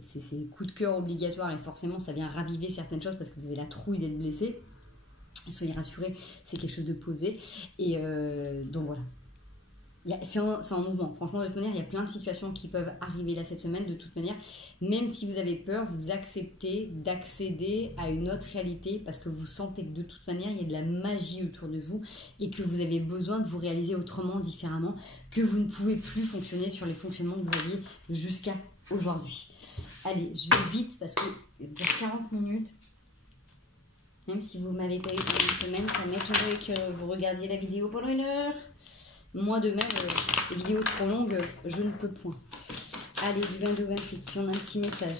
c'est coup de cœur obligatoire et forcément, ça vient raviver certaines choses parce que vous avez la trouille d'être blessé. Soyez rassurés, c'est quelque chose de posé. Et donc voilà. C'est en mouvement. Franchement, de toute manière, il y a plein de situations qui peuvent arriver là cette semaine. De toute manière, même si vous avez peur, vous acceptez d'accéder à une autre réalité parce que vous sentez que de toute manière, il y a de la magie autour de vous et que vous avez besoin de vous réaliser autrement, différemment, que vous ne pouvez plus fonctionner sur les fonctionnements que vous aviez jusqu'à aujourd'hui. Allez, je vais vite parce que dire 40 minutes, même si vous m'avez pas eu pendant une semaine, ça m'étonnerait que vous regardiez la vidéo pendant 1 heure. Moi de même, les vidéos trop longues, je ne peux point. Allez, du 22 au 28, si on a un petit message.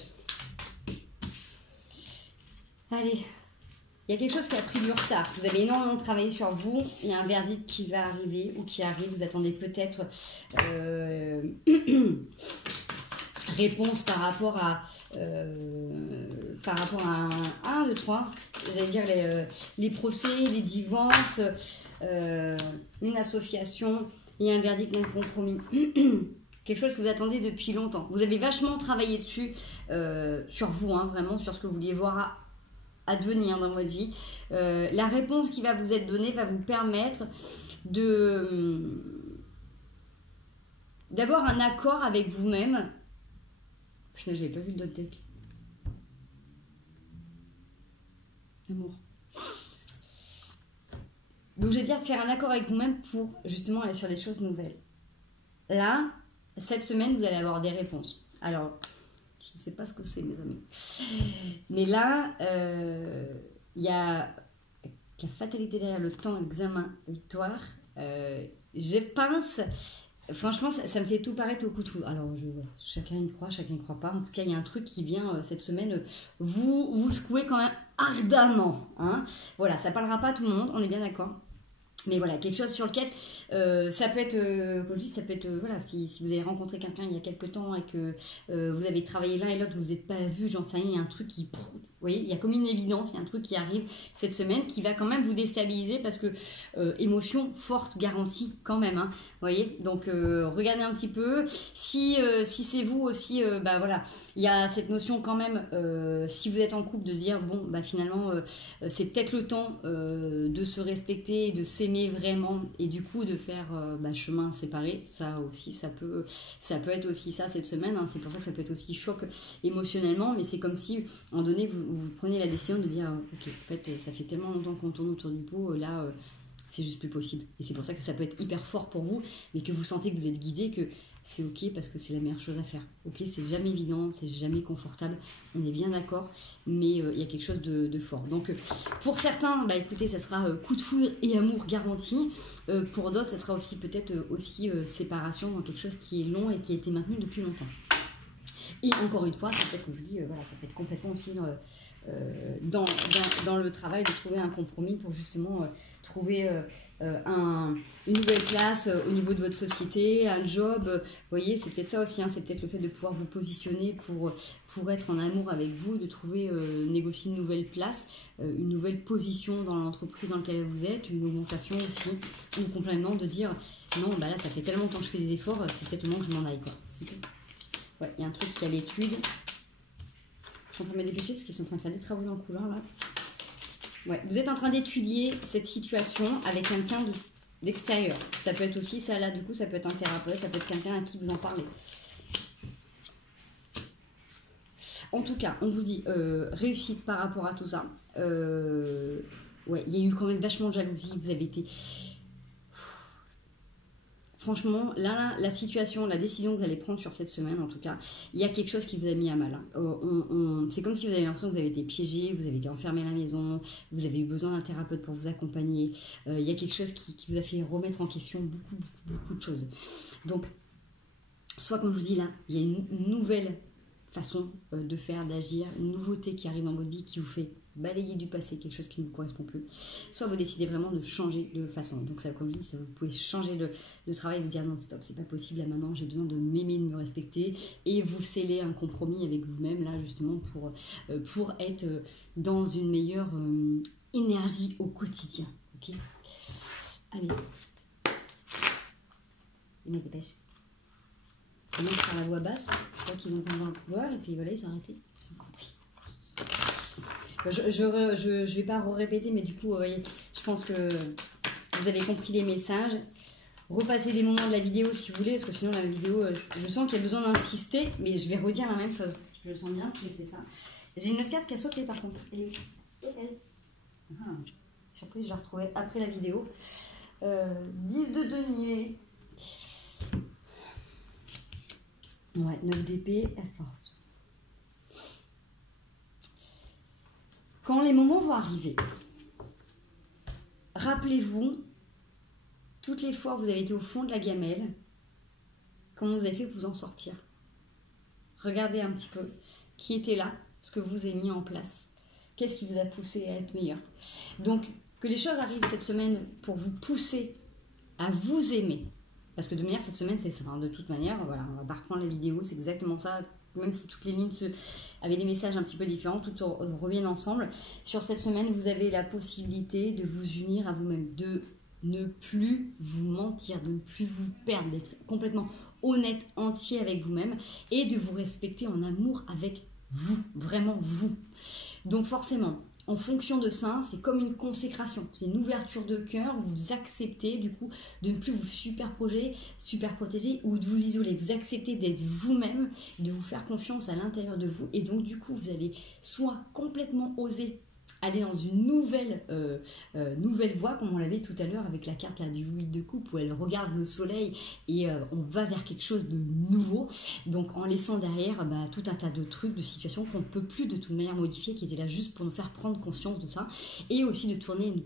Allez, il y a quelque chose qui a pris du retard. Vous avez énormément travaillé sur vous. Il y a un verdict qui va arriver ou qui arrive. Vous attendez peut-être réponse par rapport à 1, 2, 3. J'allais dire les procès, les divorces. Une association et un verdict d'un compromis. Quelque chose que vous attendez depuis longtemps. Vous avez vachement travaillé dessus, sur vous, hein, vraiment, sur ce que vous vouliez voir advenir dans votre vie. La réponse qui va vous être donnée va vous permettre d'avoir un accord avec vous-même. Putain, j'avais pas vu le dot deck. Amour. Donc, je vais dire de faire un accord avec vous-même pour justement aller sur des choses nouvelles. Là, cette semaine, vous allez avoir des réponses. Alors, je ne sais pas ce que c'est, mes amis. Mais là, il y a la fatalité derrière le temps, examen, victoire. Je pense, franchement, ça me fait tout paraître au coup de foudre. Alors, chacun y croit, chacun y croit pas. En tout cas, il y a un truc qui vient cette semaine vous secouer quand même ardemment. Hein. Voilà, ça parlera pas à tout le monde, on est bien d'accord. Mais voilà, quelque chose sur lequel ça peut être, comme je dis, ça peut être, voilà, si vous avez rencontré quelqu'un il y a quelques temps et que vous avez travaillé l'un et l'autre, vous n'êtes pas vu, j'en sais rien, il y a un truc qui, vous voyez, il y a comme une évidence, il y a un truc qui arrive cette semaine qui va quand même vous déstabiliser parce que émotion forte, garantie quand même, hein, vous voyez, donc regardez un petit peu, si c'est vous aussi, bah voilà, il y a cette notion quand même, si vous êtes en couple, de se dire, bon, bah finalement, c'est peut-être le temps de se respecter, de s'aimer vraiment et du coup de faire chemin séparé. Ça aussi, ça peut être aussi ça cette semaine, hein. C'est pour ça que ça peut être aussi choc émotionnellement, mais c'est comme si à un moment donné vous preniez la décision de dire ok, en fait ça fait tellement longtemps qu'on tourne autour du pot, là c'est juste plus possible, et c'est pour ça que ça peut être hyper fort pour vous, mais que vous sentez que vous êtes guidé, que c'est ok parce que c'est la meilleure chose à faire. Ok, c'est jamais évident, c'est jamais confortable, on est bien d'accord, mais il y a quelque chose de fort. Donc pour certains, bah écoutez, ça sera coup de foudre et amour garanti. Pour d'autres, ça sera aussi peut-être séparation dans quelque chose qui est long et qui a été maintenu depuis longtemps. Et encore une fois, ça peut être, comme je vous dis, voilà, ça peut être complètement aussi dans le travail de trouver un compromis pour justement trouver une nouvelle place au niveau de votre société, un job, vous voyez, c'est peut-être ça aussi, hein, c'est peut-être le fait de pouvoir vous positionner pour être en amour avec vous, de trouver, négocier une nouvelle place, une nouvelle position dans l'entreprise dans laquelle vous êtes, une augmentation aussi, ou complètement de dire, non, bah là, ça fait tellement longtemps que je fais des efforts, c'est peut-être le moment que je m'en aille, quoi. Okay. Ouais, il y a un truc qui est à l'étude. Je suis en train de me dépêcher parce qu'ils sont en train de faire des travaux dans le couloir, là. Ouais, vous êtes en train d'étudier cette situation avec quelqu'un d'extérieur. Ça peut être aussi ça là, du coup, ça peut être un thérapeute, ça peut être quelqu'un à qui vous en parlez. En tout cas, on vous dit réussite par rapport à tout ça. Ouais, il y a eu quand même vachement de jalousie. Vous avez été... Franchement, là, la situation, la décision que vous allez prendre sur cette semaine, en tout cas, il y a quelque chose qui vous a mis à mal. Hein. C'est comme si vous avez l'impression que vous avez été piégé, vous avez été enfermé à la maison, vous avez eu besoin d'un thérapeute pour vous accompagner. Il y a quelque chose qui vous a fait remettre en question beaucoup de choses. Donc, soit comme je vous dis là, il y a une nouvelle façon de faire, d'agir, une nouveauté qui arrive dans votre vie qui vous fait balayer du passé, quelque chose qui ne vous correspond plus, soit vous décidez vraiment de changer de façon. Donc ça, comme je dis, vous pouvez changer de travail, vous dire non, stop, c'est pas possible, là maintenant j'ai besoin de m'aimer, de me respecter, et vous sceller un compromis avec vous-même là justement pour être dans une meilleure énergie au quotidien. Ok, allez, il y a des dépêches. Comment faire la voix basse, je crois qu'ils ont entendu dans le couloir et puis voilà, ils sont arrêtés, ils ont compris. Je vais pas répéter, mais du coup, je pense que vous avez compris les messages. Repassez des moments de la vidéo si vous voulez, parce que sinon la vidéo, je sens qu'il y a besoin d'insister, mais je vais redire la même chose. Je le sens bien, mais c'est ça. J'ai une autre carte qui a sauté par contre. Elle est où? Elle. Ah, surprise, je la retrouvais après la vidéo. 10 de denier. Ouais, 9 d'épée, elle forte. Quand les moments vont arriver, rappelez-vous, toutes les fois où vous avez été au fond de la gamelle, comment vous avez fait pour vous en sortir. Regardez un petit peu qui était là, ce que vous avez mis en place. Qu'est-ce qui vous a poussé à être meilleur. Donc, que les choses arrivent cette semaine pour vous pousser à vous aimer. Parce que de manière, cette semaine, c'est ça. Hein, de toute manière, voilà, on va pas reprendre la vidéo, c'est exactement ça. Même si toutes les lignes avaient des messages un petit peu différents, toutes reviennent ensemble. Sur cette semaine, vous avez la possibilité de vous unir à vous-même, de ne plus vous mentir, de ne plus vous perdre, d'être complètement honnête, entier avec vous-même et de vous respecter en amour avec vous, vraiment vous. Donc forcément, en fonction de ça, c'est comme une consécration, c'est une ouverture de cœur, vous acceptez du coup de ne plus vous superprotéger ou de vous isoler. Vous acceptez d'être vous-même, de vous faire confiance à l'intérieur de vous et donc du coup vous allez soit complètement oser aller dans une nouvelle voie, comme on l'avait tout à l'heure avec la carte là, du 8 de coupe, où elle regarde le soleil et on va vers quelque chose de nouveau. Donc en laissant derrière tout un tas de trucs, de situations qu'on ne peut plus de toute manière modifier, qui étaient là juste pour nous faire prendre conscience de ça. Et aussi de tourner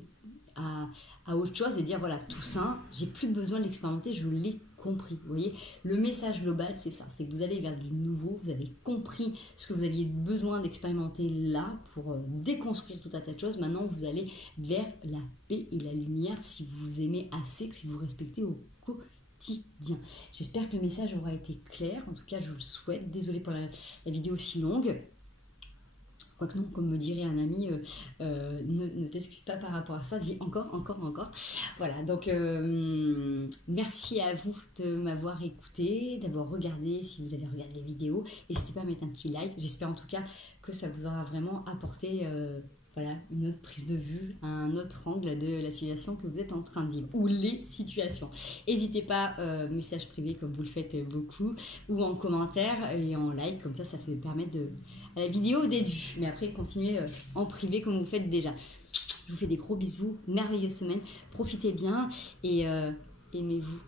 à autre chose et dire voilà, tout ça, j'ai plus besoin de l'expérimenter, je l'ai compris. Vous voyez, le message global, c'est ça, c'est que vous allez vers du nouveau, vous avez compris ce que vous aviez besoin d'expérimenter là pour déconstruire tout un tas de choses. Maintenant, vous allez vers la paix et la lumière si vous vous aimez assez, que si vous respectez au quotidien. J'espère que le message aura été clair, en tout cas, je vous le souhaite. Désolée pour la vidéo si longue. Quoique non, comme me dirait un ami, ne t'excuse pas par rapport à ça, dis encore. Voilà, donc merci à vous de m'avoir écouté, d'avoir regardé, si vous avez regardé les vidéos. N'hésitez pas à mettre un petit like. J'espère en tout cas que ça vous aura vraiment apporté voilà, une autre prise de vue, un autre angle de la situation que vous êtes en train de vivre, ou les situations. N'hésitez pas, message privé comme vous le faites beaucoup, ou en commentaire et en like, comme ça fait permettre à la vidéo d'être vue. Mais après, continuez en privé comme vous faites déjà. Je vous fais des gros bisous, merveilleuse semaine, profitez bien et aimez-vous.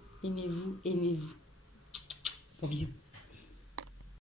Bon bisous.